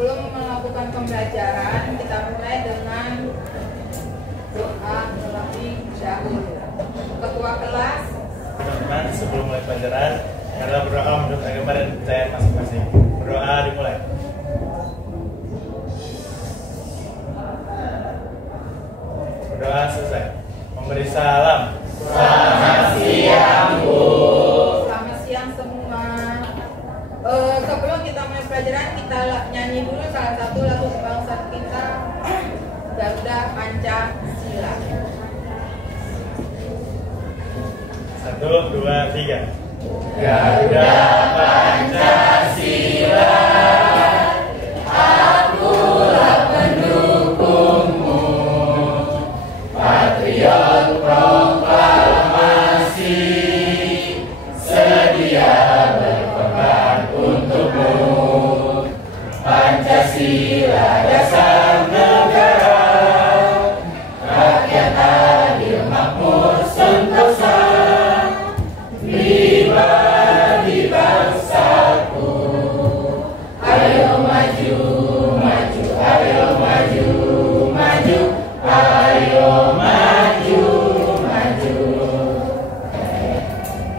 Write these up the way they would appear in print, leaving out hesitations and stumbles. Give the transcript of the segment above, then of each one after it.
sebelum melakukan pembelajaran, kita mulai dengan doa terlebih dahulu. Ketua kelas, teman-teman, sebelum mulai pelajaran, adalah berdoa menurut agama dan percayaan masing-masing. Berdoa dimulai. Berdoa selesai. Memberi salam. Selamat siang, Bu. Selamat siang semua. Sebelum kita mulai pelajaran, kita nyanyi dulu salah satu lagu kebangsaan kita, Garuda Pancasila. 1, 2, 3. Garuda Pancasila, akulah pendukungmu, patriot proklamasi, sedia berkorban untukmu. Pancasila dasar negara, rakyat adil makmur sentosa, pribadi bangsaku. Ayo maju, maju, ayo maju, maju, ayo maju, maju.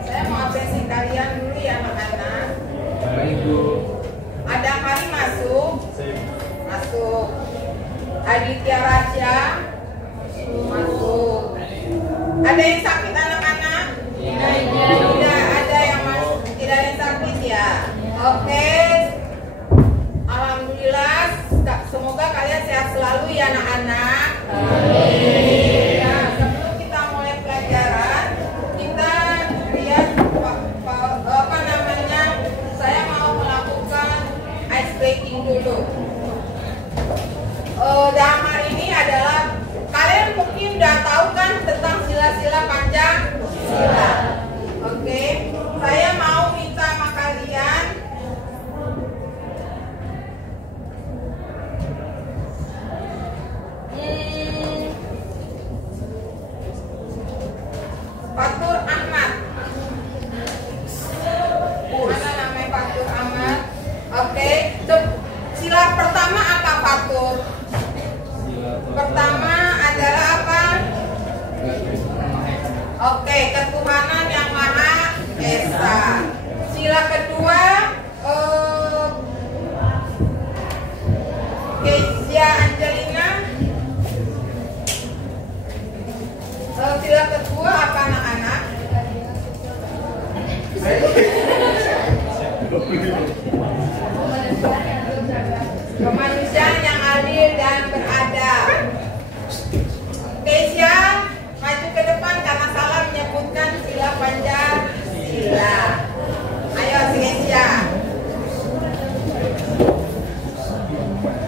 Saya mau apresiasi kalian dulu ya anak-anak. Baik, Bu. Ada kali masuk, Sip. masuk. Aditya Raja, masuk. Ada yang sakit anak-anak? Tidak ada yang masuk, tidak ada yang sakit ya. Oke. Alhamdulillah, semoga kalian sehat selalu ya anak-anak. Nah, sebelum kita mulai pelajaran, kita lihat apa namanya? Saya mau melakukan ice breaking dulu. Dalam hal ini adalah kalian mungkin udah tahu kan tentang sila-sila Pancasila. Oke, saya mau minta sama kalian Fatur Ahmad. Mana namanya Fatur Ahmad? Oke, sila pertama apa Fatur? Pertama adalah apa? Oke, ketuhanan yang Maha Esa. Sila kedua, Kezia Angelina. Sila kedua apa anak-anak? Kemanusiaan yang adil dan beradab. Kezia, maju ke depan karena salah menyebutkan sila Pancasila. Ayo Kezia.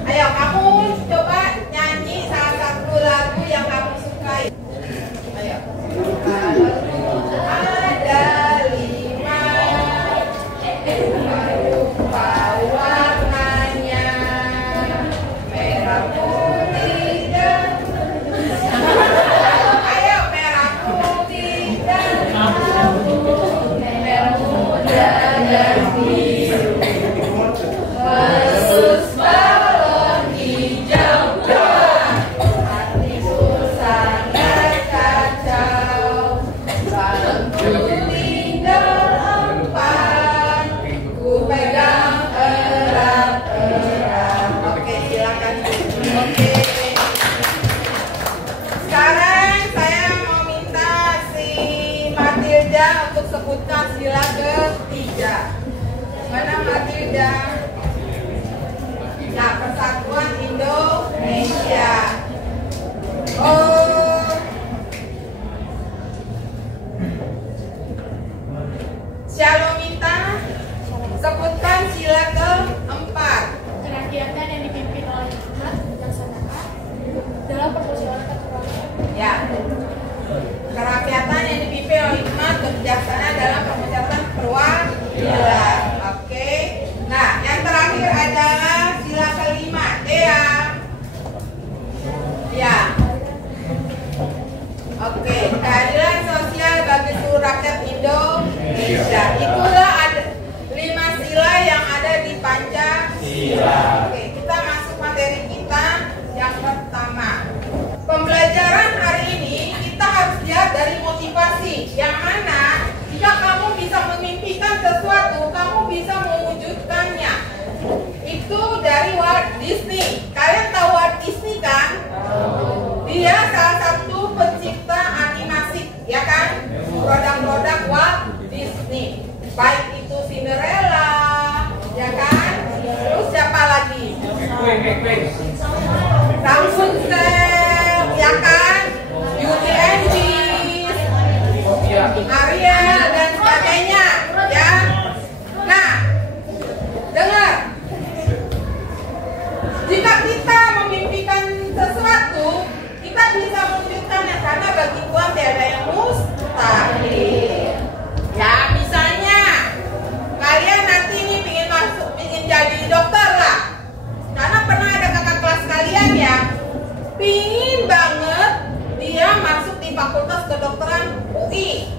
Ayo kamu coba nyanyi salah satu lagu yang kamu sukai. Ayo. Ada 5 rupa warnanya, merah putih dan ayo merah putih dan merah muda dan biru, khusus balon hijau hatiku sangat kacau, balon putih dan empat ku pegang erat-erat. Oke, silakan. Oke. Sekarang saya mau minta si Matilda untuk sebutkan sila ketiga. Mana Matilda? Nah, Persatuan Indonesia. Oh, Syalominta, sebutkan sila keempat. Kerakyatan yang dipimpin oleh hikmat kebijaksanaan dalam permusyawaratan kekeluargaan. Ya. Kerakyatan yang dipimpin oleh hikmat kebijaksanaan dalam permusyawaratan perwakilan. Oke. Nah, yang produk-produk Walt Disney, baik itu Cinderella, ya kan? Terus siapa lagi? Rapunzel, ya kan? Beauty and Beast, Ariel dan sebagainya, ya. Nah, dengar. Jika kita memimpikan sesuatu, kita bisa mewujudkannya karena bagi Tuhan tiada yang mustahil. Ya, misalnya kalian nanti ini ingin jadi dokter lah. Karena pernah ada kakak kelas kalian ya, pingin banget dia masuk di Fakultas Kedokteran UI.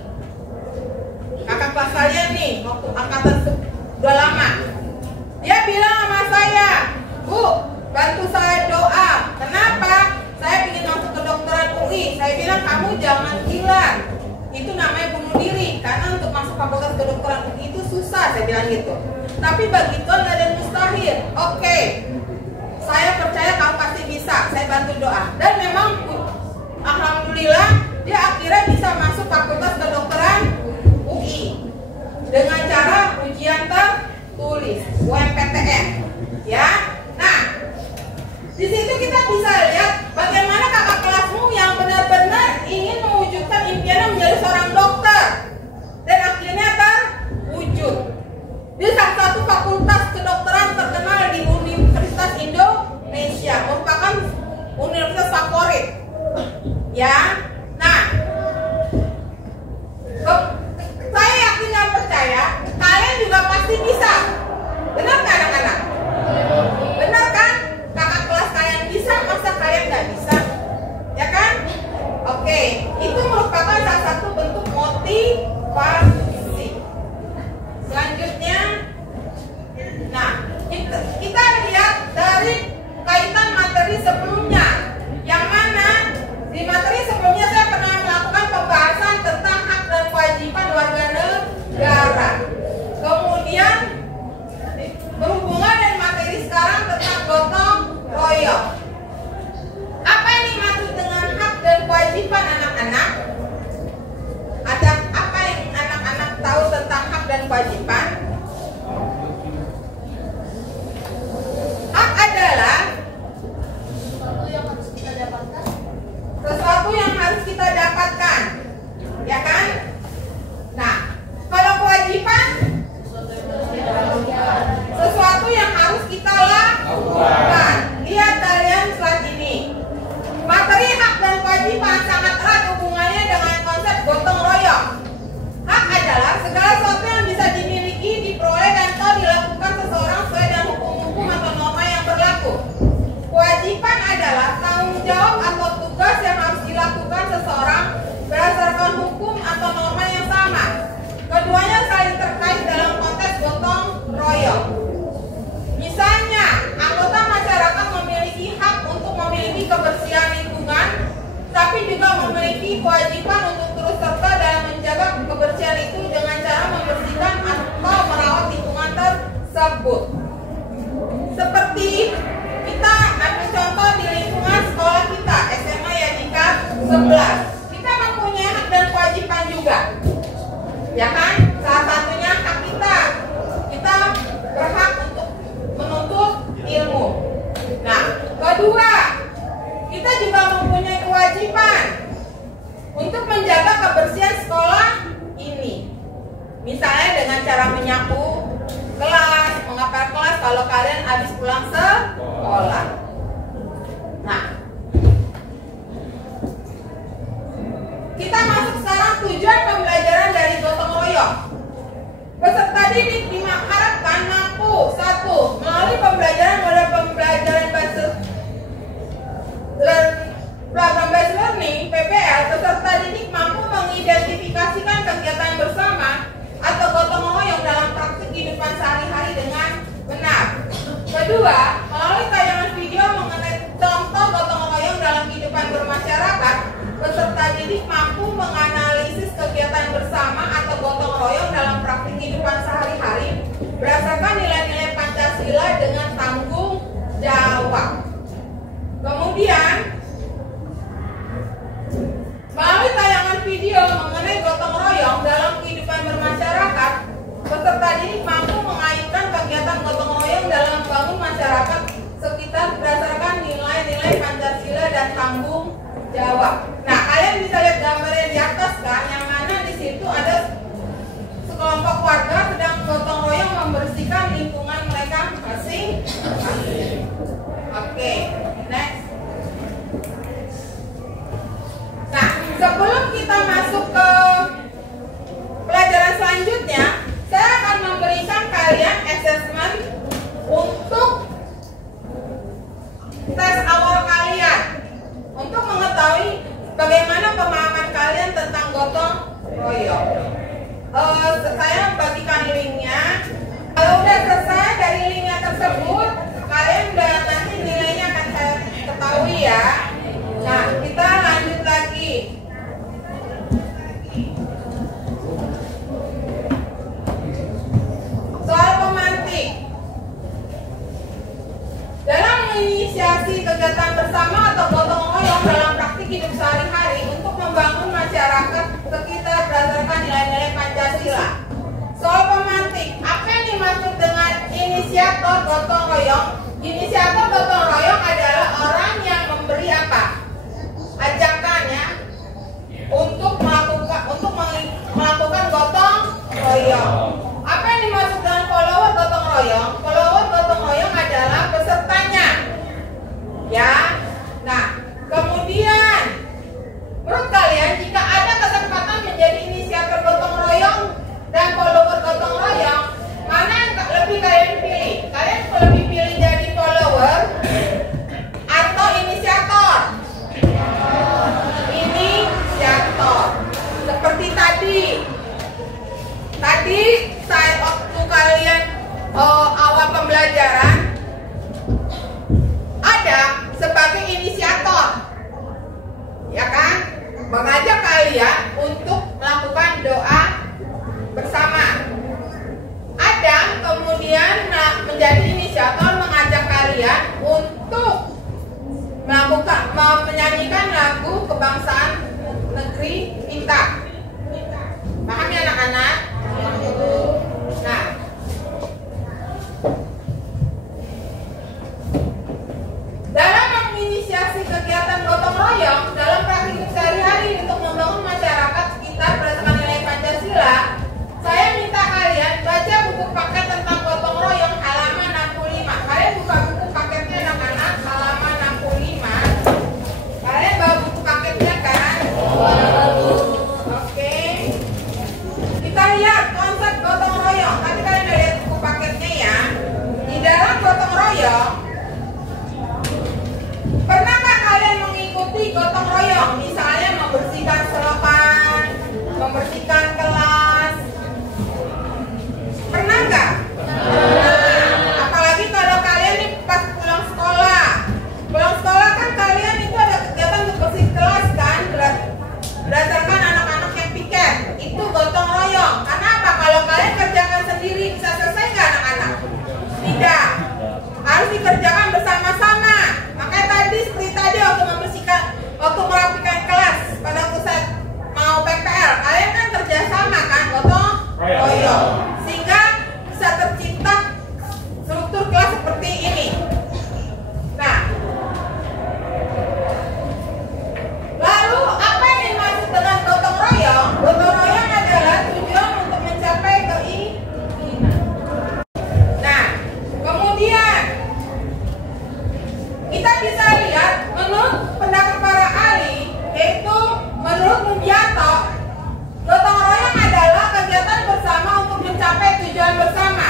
Kakak kelas kalian nih, waktu angkatan udah lama. Dia bilang sama saya, Bu, bantu saya doa. Kenapa? Saya ingin masuk kedokteran UI. Saya bilang, kamu jangan gila. Itu namanya bunuh diri. Karena untuk masuk Fakultas Kedokteran UI itu susah, saya bilang gitu. Tapi bagi Tuhan gak ada yang mustahil. Oke, saya percaya kamu pasti bisa. Saya bantu doa. Dan memang, alhamdulillah, dia akhirnya bisa masuk Fakultas Kedokteran UI dengan cara ujian tertulis UMPTN. Ya, nah, di situ kita bisa lihat bagaimana kakak kelasmu yang benar-benar ingin mewujudkan impiannya menjadi seorang dokter dan akhirnya terwujud di salah satu fakultas kedokteran terkenal di Universitas Indonesia, merupakan universitas favorit. Ya, nah, saya yakin dan percaya kalian juga pasti bisa. Benar nggak anak-anak? Benar kan? Kakak kelas kalian bisa, masa kalian nggak bisa? Ya kan? Oke, itu merupakan salah satu bentuk motivasi. Selanjutnya, nah, kita lihat dari kaitan materi sebelumnya. Yang mana di materi sebelumnya saya pernah melakukan pembahasan tentang hak dan kewajiban warga negara. Kemudian berhubungan dengan materi sekarang tentang gotong royong. Apa yang dimaksud dengan hak dan kewajiban anak-anak? Ada apa yang anak-anak tahu tentang hak dan kewajiban? Hak adalah sesuatu yang harus kita dapatkan, ya kan? Nah, kalau kewajiban sesuatu yang harus kita lakukan. Lihat kalian slide ini. Materi hak dan kewajiban sangat erat hubungannya dengan konsep gotong royong. Hak adalah segala sesuatu yang bisa dimiliki, diperoleh dan atau dilakukan seseorang sesuai dengan hukum-hukum atau norma yang berlaku. Kewajiban adalah tanggung jawab atau tugas yang harus dilakukan seseorang berdasarkan hukum atau norma yang sama. Keduanya saling terkait dalam konteks gotong royong. Misalnya, anggota masyarakat memiliki hak untuk memiliki kebersihan lingkungan, tapi juga memiliki kewajiban untuk terus serta dalam menjaga kebersihan itu dengan cara membersihkan atau merawat lingkungan tersebut. Seperti kita ambil contoh di lingkungan sekolah kita, SMA Yadika 11. Kita mempunyai hak dan kewajiban juga, ya kan? Salah satunya hak kita berhak untuk menuntut ilmu. Nah, kedua, kita juga mempunyai kewajiban untuk menjaga kebersihan sekolah ini. Misalnya dengan cara menyapu kelas, mengapel kelas kalau kalian habis pulang sekolah. Nah, kita masuk sekarang tujuan pembelajaran dari gotong royong. Peserta didik diharapkan mampu: 1. Melalui pembelajaran model pembelajaran program-based learning (PBL), peserta didik mampu mengidentifikasikan kegiatan bersama atau gotong royong dalam praktik kehidupan sehari-hari dengan benar. Kedua, melalui tayangan video mengenai contoh gotong royong dalam kehidupan bermasyarakat, peserta didik mampu menganalisis kegiatan bersama atau gotong royong dalam praktik kehidupan sehari-hari berdasarkan nilai-nilai Pancasila dengan tanggung jawab. Kemudian, melalui tayangan video mengenai gotong royong, jawab. Nah, kalian bisa lihat gambarnya di atas kan, yang mana di situ ada sekelompok warga sedang gotong royong membersihkan lingkungan mereka masing-masing. Oke, next. Nah, sebelum kita masuk ke pelajaran selanjutnya, saya akan memberikan kalian assessment untuk tes awal kalian untuk mengetahui bagaimana pemahaman kalian tentang gotong royong. Saya bagikan linknya. Kalau udah selesai dari linknya tersebut, kalian udah nanti nilainya akan saya ketahui ya. Nah, kita lanjut lagi. Soal pemantik. Dalam menginisiasi kegiatan bersama atau gotong royong dalam praktik hidup sehari-hari untuk membangun masyarakat sekitar berdasarkan nilai-nilai Pancasila. Soal pemantik, apa yang dimaksud dengan inisiator gotong royong? Inisiator gotong royong adalah orang yang memberi apa? Ajakannya untuk melakukan gotong royong. Apa yang dimaksud dengan follower gotong royong? Follower gotong royong adalah pesertanya. Ya. Nah, kemudian menurut kalian jika ada kesempatan menjadi inisiator gotong royong dan follower gotong royong, mana yang lebih kalian pilih? Kalian lebih pilih jadi follower atau inisiator? Inisiator. Seperti tadi saat waktu kalian awal pembelajaran ada sebagai inisiator, ya kan, mengajak kalian untuk melakukan doa bersama. Adam kemudian menjadi inisiator mengajak kalian untuk menyanyikan lagu kebangsaan negeri kita. Paham ya anak-anak? Nah, dalam menginisiasi kegiatan gotong royong dalam praktik sehari-hari untuk membangun masyarakat sekitar berdasarkan nilai Pancasila, saya minta kalian baca buku paket tentang gotong royong halaman 65. Kalian buka buku paketnya anak-anak, halaman 65. Kalian bawa buku paketnya kan? Oke. Kita lihat konsep gotong royong. Tadi kalian udah lihat buku paketnya ya. Di dalam gotong royong, pernahkah kalian mengikuti gotong royong? Misalnya membersihkan selokan, membersihkan kelas. Pernah nggak? Apalagi kalau kalian nih pas pulang sekolah. Pulang sekolah kan kalian itu ada kegiatan untuk bersih kelas kan? Berdasarkan anak-anak yang piket. Itu gotong royong. Karena apa? Kalau kalian kerjakan sendiri bisa selesai nggak anak-anak? Tidak. Harus dikerjakan bersama-sama. Makanya tadi seperti tadi waktu merapikan kelas pada waktu saya mau PPL, kalian kan kerjasama kan, gotong royong, sehingga bisa tercipta struktur kelas seperti ini. Nah, lalu apa yang dimaksud dengan gotong royong? Gotong royong adalah tujuan untuk mencapai keinginan. Nah, kemudian kita bisa lihat menurut pendapat para ahli, yaitu menurut Mubiato, gotong royong adalah kegiatan bersama untuk mencapai tujuan bersama.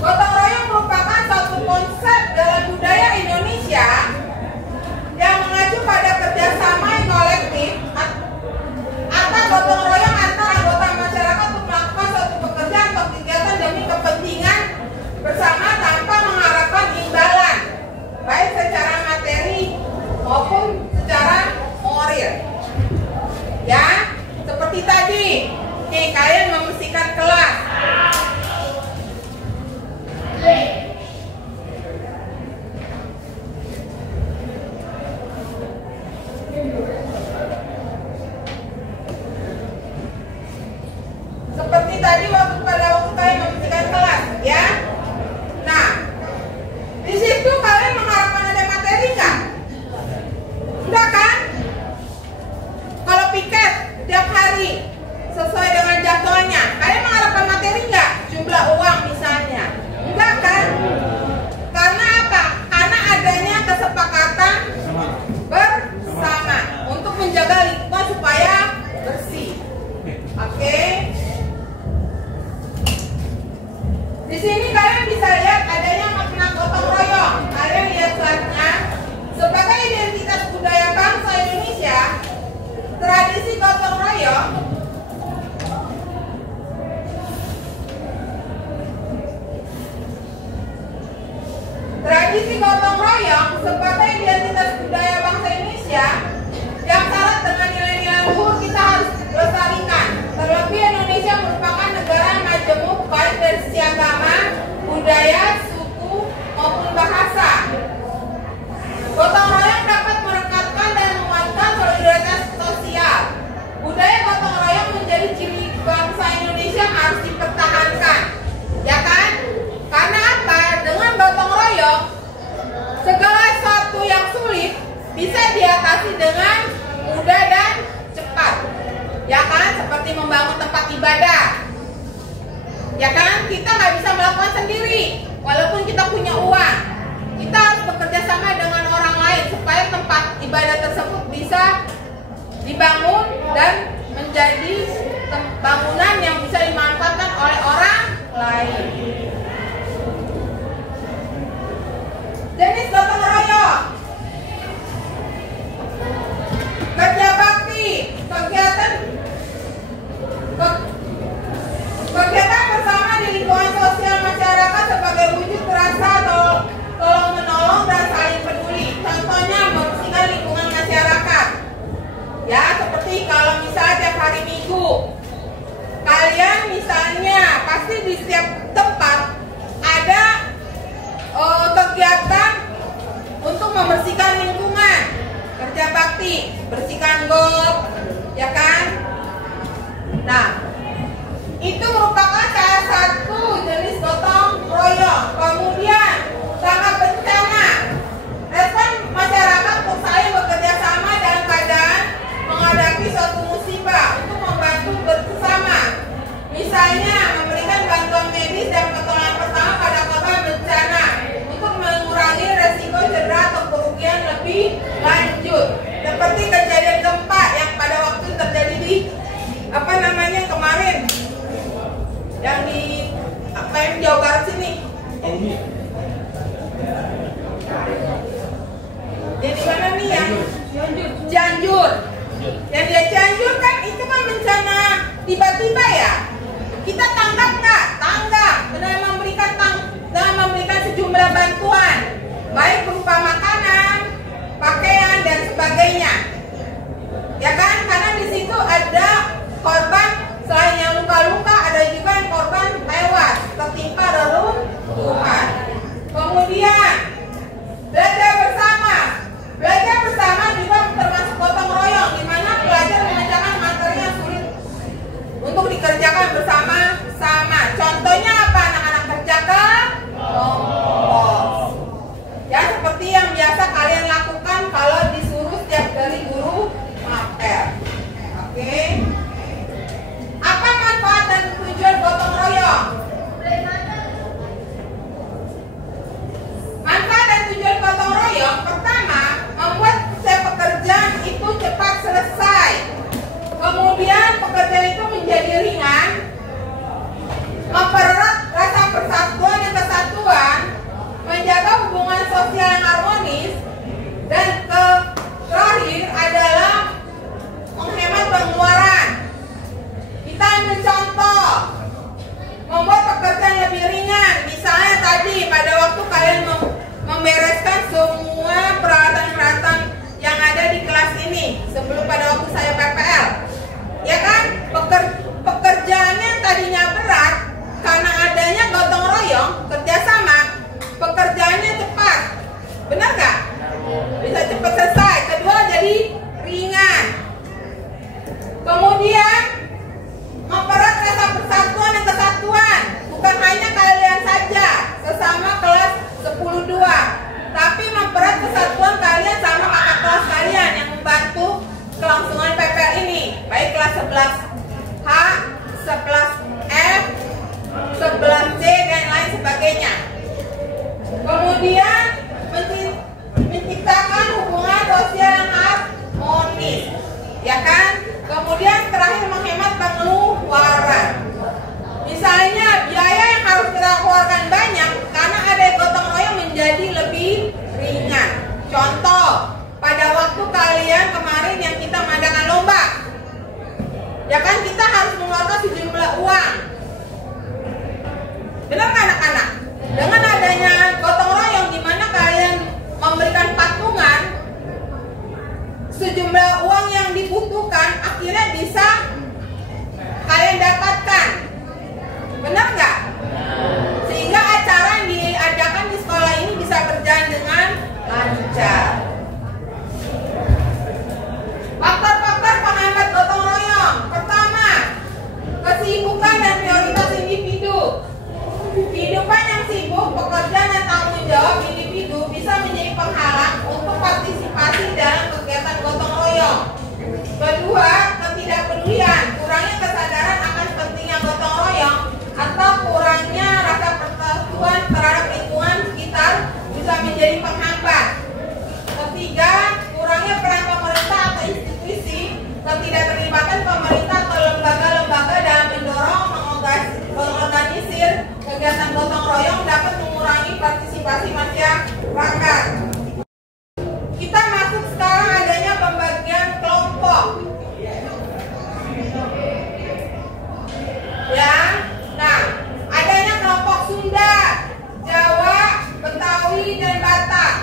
Gotong royong merupakan satu konsep dalam budaya Indonesia yang mengacu pada kerjasama yang kolektif atau gotong royong antar anggota masyarakat untuk melakukan suatu pekerjaan atau kegiatan demi kepentingan bersama tanpa mengharapkan imbalan, baik secara materi maupun secara moral. Ya, seperti tadi. Nih, kalian membersihkan kelas. Seperti tadi pada waktu kalian membersihkan kelas, ya. Nah, di situ kalian mengharapkan ada materi nggak? Enggak kan? membangun tempat ibadah. Ya kan, kita nggak bisa melakukan sendiri. Walaupun kita punya uang, kita harus bekerja sama dengan orang lain supaya tempat ibadah tersebut bisa dibangun dan menjadi bangunan yang bisa dimanfaatkan oleh orang lain. Jenis gotong royong. Kerja bakti, kegiatan bersama di lingkungan sosial masyarakat sebagai wujud rasa tolong menolong dan saling peduli. Contohnya membersihkan lingkungan masyarakat. Ya, seperti kalau misalnya tiap hari Minggu, kalian misalnya pasti di setiap tempat ada kegiatan untuk membersihkan lingkungan. Kerja bakti, bersihkan got, ya kan? Nah, itu merupakan salah satu jenis gotong royong. Kemudian tangga bencana, respon masyarakat untuk saling bekerja sama dalam keadaan menghadapi suatu musibah untuk membantu bersama. Misalnya memberikan bantuan medis dan pertolongan pertama pada korban bencana untuk mengurangi resiko cedera atau kerugian lebih lanjut. Seperti kejadian gempa yang pada waktu terjadi di kemarin yang di Jawa Barat sini. Jadi mana nih yang Cianjur? Yang dia Cianjur kan itu kan bencana tiba-tiba ya. Kita tanggap nggak? Tanggap. Dengan memberikan sejumlah bantuan, baik berupa makanan, pakaian dan sebagainya. Ya kan? Karena di situ ada korban selain yang luka-luka, ada juga yang korban tewas tertimpa reruntuhan. Kemudian belajar bersama. Belajar bersama juga termasuk gotong royong, di mana pelajar mengerjakan materi yang sulit untuk dikerjakan bersama-sama. Contohnya apa anak-anak kerjakan? Kelompok. Ya, seperti yang biasa kalian lakukan kalau disuruh setiap dari guru mapel. Oke. Apa manfaat dan tujuan gotong royong? Manfaat dan tujuan gotong royong pertama, membuat pekerjaan itu cepat selesai. Kemudian pekerjaan itu menjadi ringan, mempererat rasa persatuan dan kesatuan, menjaga hubungan sosial yang harmonis, dan terakhir adalah menghemat pengeluaran. Kita ambil contoh, membuat pekerjaan lebih ringan. Misalnya tadi pada waktu kalian membereskan semua peralatan-peralatan yang ada di kelas ini sebelum pada waktu saya PPL, ya kan? Pekerjaannya yang tadinya berat, karena adanya gotong royong, kerjasama, pekerjaannya cepat, benar nggak? Bisa cepat selesai. Kedua, jadi ringan. Kemudian mempererat rasa persatuan dan kesatuan, bukan hanya kalian saja sesama kelas 10-2, tapi mempererat kesatuan kalian sama kakak kelas kalian yang membantu kelangsungan PPL ini, baik kelas 11H, 11F, 11C dan lain sebagainya. Kemudian menciptakan hubungan sosial yang harmonis, ya kan? Kemudian terakhir menghemat pengeluaran. Misalnya biaya yang harus kita keluarkan banyak, karena ada gotong royong menjadi lebih ringan. Contoh, pada waktu kalian kemarin yang kita mengadakan lomba, ya kan, kita harus mengeluarkan sejumlah uang. Benar nggak anak-anak? Dengan adanya gotong royong di mana kalian memberikan patungan, sejumlah uang yang dibutuhkan akhirnya bisa kalian dapatkan. Benar nggak? Sehingga acara yang diadakan di sekolah ini bisa berjalan dengan lancar. Faktor-faktor penghambat gotong royong. Pertama, kesibukan dan prioritas individu. Kehidupan yang sibuk, pekerjaan dan tanggung jawab individu bisa menjadi penghalang untuk partisipasi dalam kegiatan gotong royong. Kedua, ketidakpedulian partisipasi masyarakat. Kita masuk sekarang adanya pembagian kelompok. Ya, nah adanya kelompok Sunda, Jawa, Betawi, dan Batak.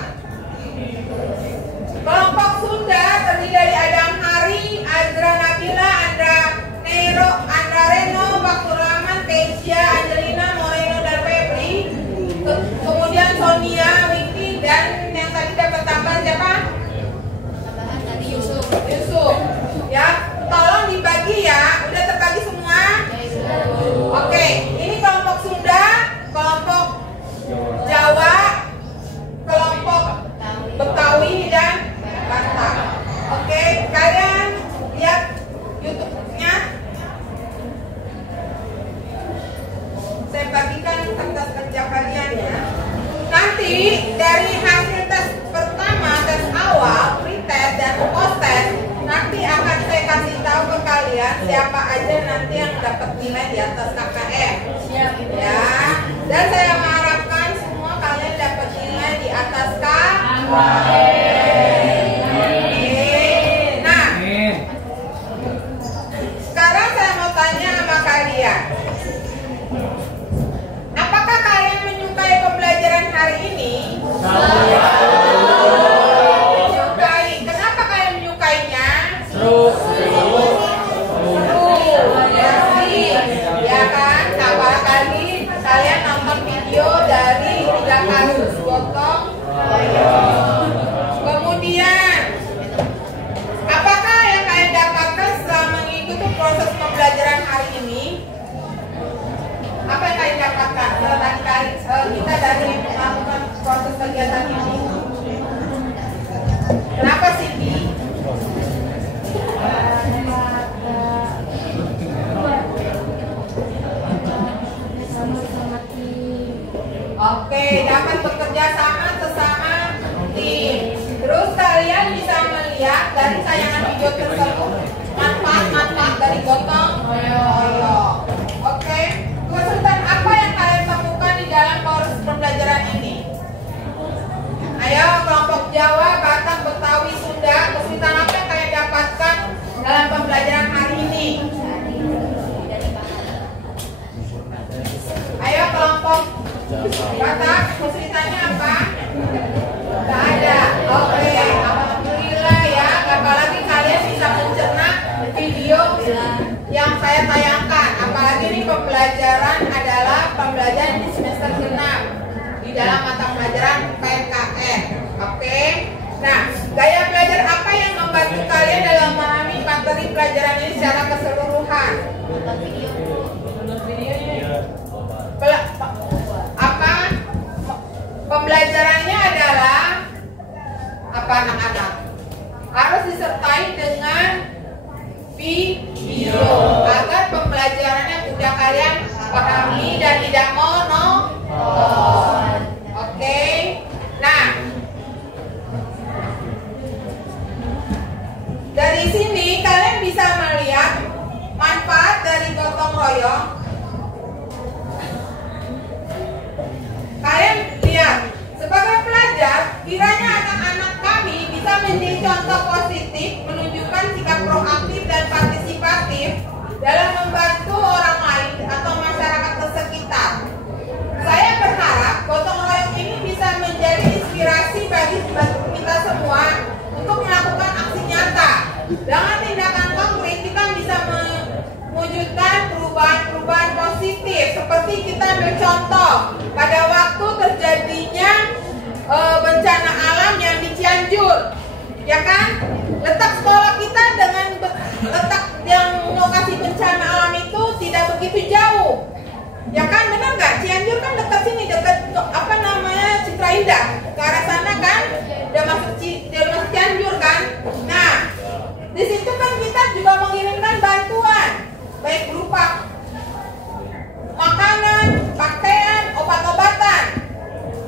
Kelompok Sunda terdiri dari Adam Hari, Azra Nabila, Andra Nero, Andra Reno, Baktur Rahman, Keisha, Angelina, Moreno, dan Febri. Kemudian Sonia, Wiki, dan yang tadi dapat tambah siapa? Tadi Yusuf. Yusuf. Ya, tolong dibagi ya. Udah terbagi semua? Oke, ini kelompok Sunda, kelompok Jawa, kelompok Betawi, dan Batak. Oke, kalian lihat YouTube-nya. Saya bagikan kertas kerja kalian ya. Nanti dari hasil tes pertama, tes awal, pretest dan post-test, nanti akan saya kasih tahu ke kalian siapa aja nanti yang dapat nilai di atas KKM. Siap. Ya, dan saya mengharapkan semua kalian dapat nilai di atas KKM. Nah, sekarang saya mau tanya sama kalian, apakah kalian menyukai pembelajaran hari ini? Menyukai. Kenapa kalian menyukainya? Ya kan? Apalagi kalian nonton video dari 3 kasus gotong royong. Kemudian, apakah yang kalian dapatkan setelah mengikuti proses pembelajaran hari ini? Apa yang kalian dapatkan setelah kita dari melakukan proses kegiatan ini? Kenapa sih, Bi? Oke, dapat bekerja sama sesama tim. Terus kalian bisa melihat dari tayangan video tersebut manfaat-manfaat dari gotong royong. Oke, kesulitan apa yang kalian temukan di dalam proses pembelajaran ini? Ayo, kelompok Jawa, Batak, Betawi, Sunda, kesulitan apa yang kalian dapatkan dalam pembelajaran hari ini? Ayo, kelompok Batak, kesulitannya apa? Gak ada. Oke, alhamdulillah ya. Apalagi kalian bisa mencerna video yang saya tayangkan. Apalagi ini pembelajaran adalah pembelajaran di semester 6 di dalam mata pelajaran PKN. Oke. Nah, gaya belajar apa yang membantu kalian dalam memahami materi pelajaran ini secara keseluruhan? Apa pembelajarannya adalah apa anak-anak? Harus disertai dengan video agar pembelajarannya mudah kalian pahami dan tidak monoton. Oke. Nah, dari sini kalian bisa melihat manfaat dari gotong royong. Kalian lihat, sebagai pelajar, kiranya anak-anak kami bisa menjadi contoh positif, menunjukkan sikap proaktif dan partisipatif dalam membantu orang lain atau masyarakat sekitar. Saya berharap gotong royong ini bisa menjadi inspirasi bagi kita semua untuk melakukan aksi nyata. Dengan tindakan konkret kita bisa mewujudkan perubahan-perubahan positif, seperti kita ambil contoh pada waktu terjadinya bencana alam yang di Cianjur, ya kan? Letak sekolah kita dengan letak yang lokasi bencana alam itu tidak begitu jauh, ya kan? Benar nggak? Cianjur kan dekat sini, dekat apa namanya Citra Indah, ke arah sana kan? Udah masuk Cianjur kan? Nah, di situ kan kita juga mengirimkan bantuan, baik berupa makanan, pakaian, obat-obatan,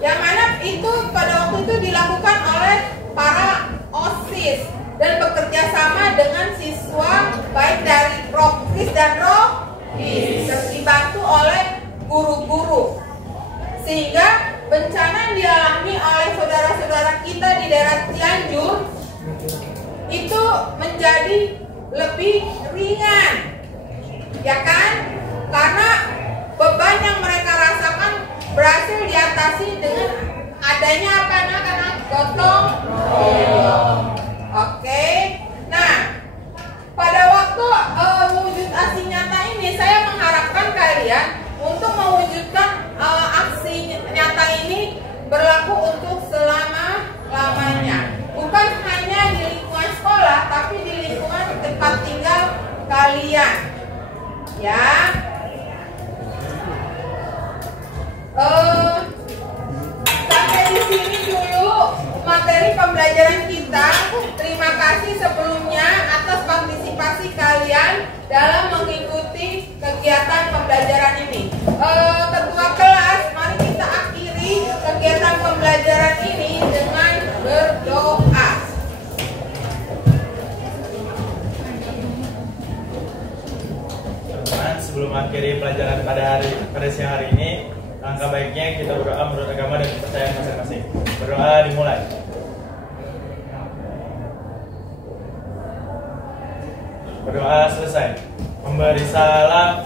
yang mana itu pada waktu itu dilakukan oleh para OSIS dan bekerja sama dengan siswa baik dari Prokis dan Rohis, dibantu oleh guru-guru, sehingga bencana yang dialami oleh saudara-saudara kita di daerah Cianjur itu menjadi lebih ringan, ya kan? Karena beban yang mereka rasakan berhasil diatasi dengan adanya apa anak-anak? Gotong royong. Oke. Nah, pada waktu wujud aksi nyata ini, saya mengharapkan kalian untuk mewujudkan aksi nyata ini berlaku untuk selama-lamanya. Bukan hanya di lingkungan sekolah, tapi di lingkungan tempat tinggal kalian. Ya. Sampai di sini dulu materi pembelajaran kita. Terima kasih sebelumnya atas partisipasi kalian dalam mengikuti kegiatan pembelajaran ini. Ketua kelas, mari kita akhiri kegiatan pembelajaran ini dengan berdoa. Teman-teman, sebelum akhiri pelajaran pada siang hari ini, langkah baiknya kita berdoa menurut agama dan kepercayaan masing-masing. Berdoa dimulai. Berdoa selesai. Memberi salam.